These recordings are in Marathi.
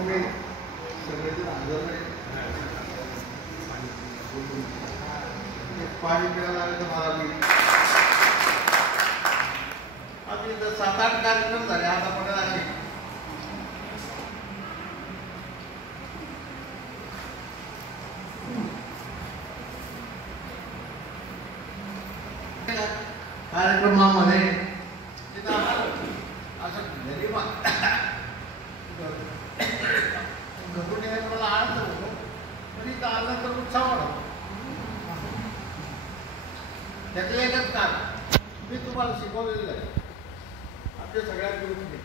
मी सगळेजण हजर नाही. पाणी प्यायला आलं तर मला मी आता इथं 7-8 कार्यक्रम झाले. आता पण असे कार्यक्रमामध्ये असं घरी घरून येण्यात मला आनंद होतो, पण इथं आलं तर उत्साह वाटतो. त्याचं एकच कारण मी तुम्हाला शिकवलेलं आहे. आपल्या सगळ्या गुरुंनी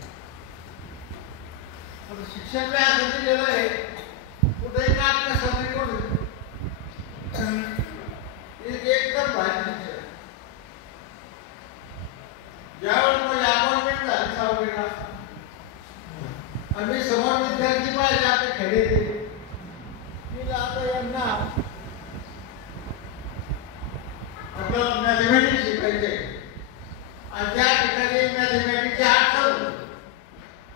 आता शिक्षण काय असं दिलेलं आहे, कुठेही काम कसं नाही करू एकदम भारी शिक्षण. ज्यावेळेस माझी अपॉइंटमेंट झाली 6वीला आणि समोर विद्यार्थी पाहिजे आपले खेडे मी आता यांना आपल्याला मॅथमॅटिक्स शिकायचे आणि त्या ठिकाणी मॅथमॅटिक्सचे आठ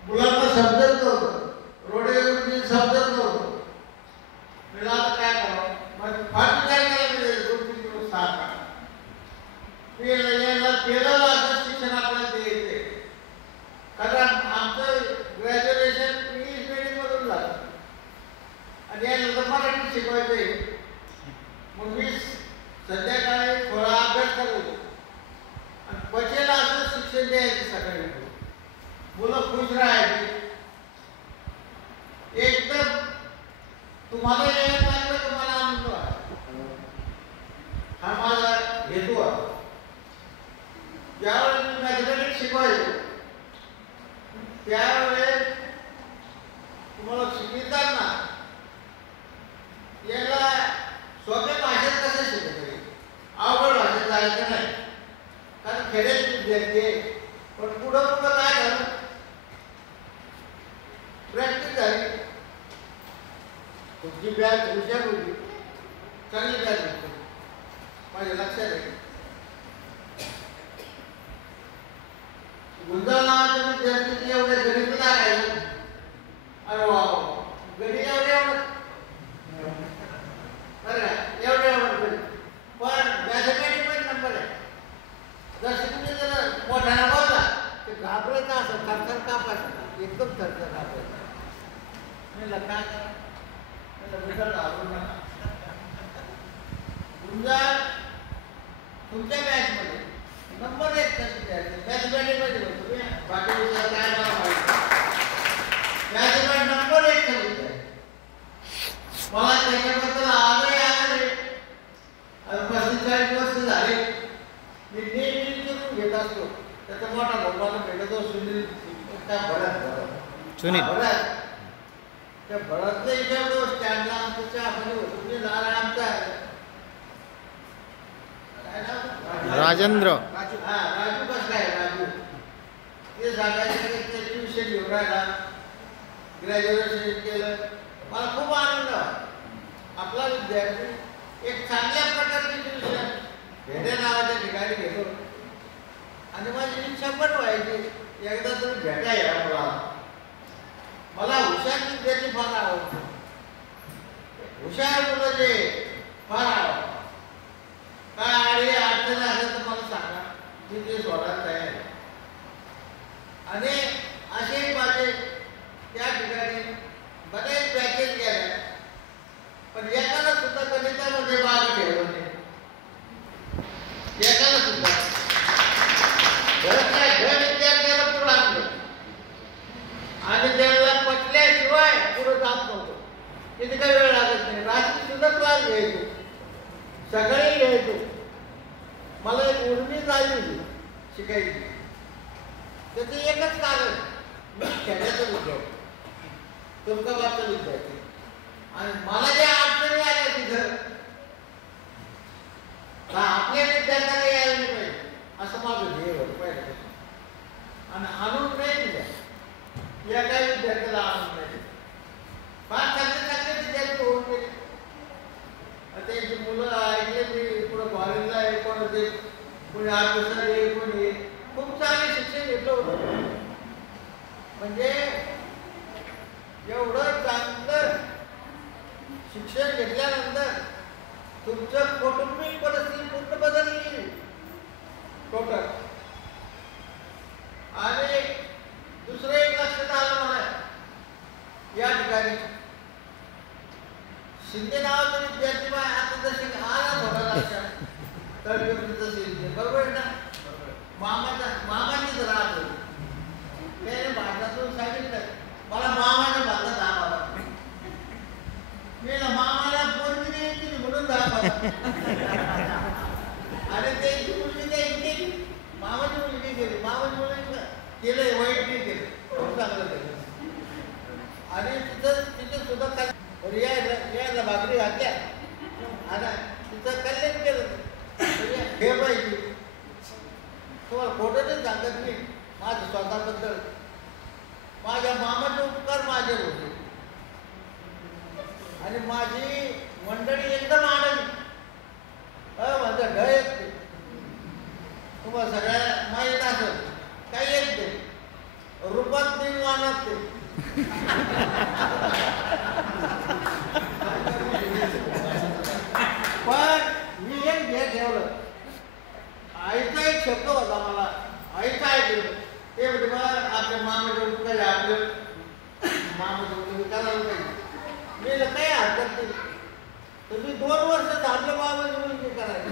मुलांना समजत नव्हतं, रोडे समजत नव्हतं. मी आता काय करावं, मग फार विचार केला मी 2-3 दिवस 6 केलं असं शिक्षण आपल्याला द्यायचे. कारण आमचं ग्रॅज्युएशन इंग्लिश मीडियममधून झालं आणि यानंतर मराठी शिकवायचे. मग मी संध्याकाळी थोडा अभ्यास करायचो आणि पचेला असं शिक्षण द्यायचे. सकाळी मुलं खुश राहायची. एकदम तुम्हाला यायला लागलं, तुम्हाला आनंद आहे. हा माझा हेतू आहे. ज्यावेळेस मी मॅथमॅटिक्स शिकवायचो त्यावेळेस तुम्हाला शिकवताना याला सोप्या भाषेत कसं शिकायचं, अवघड भाषेत जायचं नाही. कारण खेड्यात विद्यार्थी आहे, पण पुढं काय झालं, प्रॅक्टिस झाली. तुमची बॅच हुशार होती, चांगली बॅच होती माझ्या लक्षात आहे. गुंजाळ नावाच्या विद्यार्थी एवढे गणित लागायचं. अरे वा, गणित एवढे बरं एवढे पण मॅथमॅटिक्स मध्ये नंबर आहे. जर तुम्ही जर मोठ्यानं बोलला तर घाबरायचं, असं थरथर कापायचं, एकदम थरथर कापायचं. म्हणलं काय करा, घाबरू नका. गुंजाळ तुमच्या बॅचमध्ये नंबर 1 मॅथमॅटिक्स मध्ये होतो. बाकी विषय काय मॅथमॅटिक्स नंबर 1 आहे. मला त्याच्याबद्दल आजही आनंद आहे. 45 वर्ष झाले मी नेहमी करून घेत असतो. त्याचा मोठा भाऊ भेटतो सुनील, त्या भरत त्या भरतला विचारतो स्टँडला आमचं चहापाणी होतो. मी लहान आमचा राजेंद्र राजू कसला आहे, राजू ते सांगायचं ट्युशन घेऊन राहिला, ग्रॅज्युएशन केलं. मला खूप आनंद आहे. आपला विद्यार्थी एक चांगल्या प्रकारची ट्युशन भेड्या नावाच्या ठिकाणी घेतो आणि माझी इच्छा पण व्हायची एकदा तुम्ही भेटा या. मला हुशार विद्यार्थी फार आवडतो. हुशार मुलं जे फार आवडतं. काय अडचण आलं तर मला सांगा, मी ते सोडायला तयार आहे. आणि असे माझे त्या ठिकाणी बरेच बॅचेस गेल्या, पण एकाला सुद्धा गणितामध्ये भाग ठेवला नाही. एकाला सुद्धा घर विद्यार्थ्याला पुढं आणलं आणि त्याला पटल्याशिवाय पुढं जात नव्हतं. तिथे काही वेळ लागत नाही. रात्री सुद्धा क्लास घ्यायचो, सकाळी घ्यायचो. मला एक उर्मी झाली होती शिकायची. त्याचं एकच कारण, मी खेड्याचा विद्यार्थी, तुमकाबादचा विद्यार्थी, आणि मला ज्या अडचणी आल्या तिथं आपल्या विद्यार्थ्याला यायला नाही पाहिजे असं माझं ध्येय होतं पहिल्यापासून. आणि आणून नाही दिल्या, या काही विद्यार्थ्याला आणून नाही दिलं. फार चांगले विद्यार्थी होऊन गेले. त्यांची मुलं ऐकले मी पुढं कॉलेजला आहे, कोणाचे कोणी ऑफिसर आहे, कोणी खूप चांगले शिक्षण घेतलं होतं. म्हणजे एवढं चांगलं शिक्षण घेतल्यानंतर तुमचं कौटुंबिक परिस्थिती पूर्ण बदलली टोटल. आणि दुसरं एक लक्षात आलं मला या ठिकाणी शिंदे नावाचा विद्यार्थी बा आता जशी आला थोडा लक्षात तळेपर्यंत शिंदे बरोबर आहे ना. मामाचीच राहत होती. त्याने भारतातून सांगितलं मला मामाच्या भातात दाखवा. मी ना मामाला पोरगी द्यायची म्हणून दाखवा. आणि त्यांची मुलगी द्यायची मामाची मुलगी केली. मामाची मुलगी केलं वाईट नाही केलं खूप चांगलं केलं. आणि तिथं सुद्धा काय यायला भाकरी घातल्या आणि तिचं कल्याण केलं. हे पाहिजे तुम्हाला खोटं नाही सांगत मी माझं स्वतःबद्दल. माझ्या मामाचे उपकार माझे होते आणि माझी मंडळी एकदम आनंदी. माझं ढळ येत नाही. तुम्हाला सगळ्या माहीत असेल काही येत नाही. रूपात नाही वाहनात ते पण मी एक घे ठेवलं. आईचा एक शब्द होता मला आईचा ऐकलं ते म्हणजे मग आपल्या मामाच्या उपकार आपलं मामाच्या उपकार करायला पाहिजे. मी काही हरकत नाही. तुम्ही 2 वर्ष थांबलं मामाची मुलगी करायला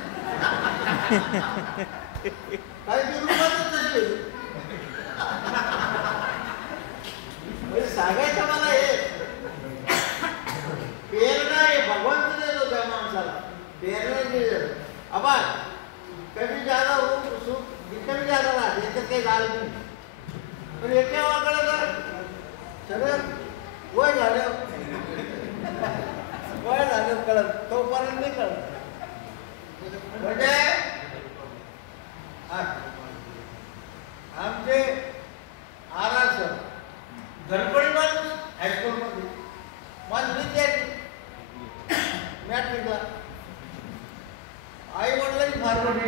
काही ती रूपातच तशी म्हणजे सांगायचं मला हे प्रेरणा हे भगवंत देतो त्या माणसाला. प्रेरणा दिली आबा कमी जागा हो सुख कमी जागा राहते याच्यात काही झालं नाही. पण एका वाकडं सगळं वय झालं कळत तोपर्यंत नाही कळत. म्हणजे आमचे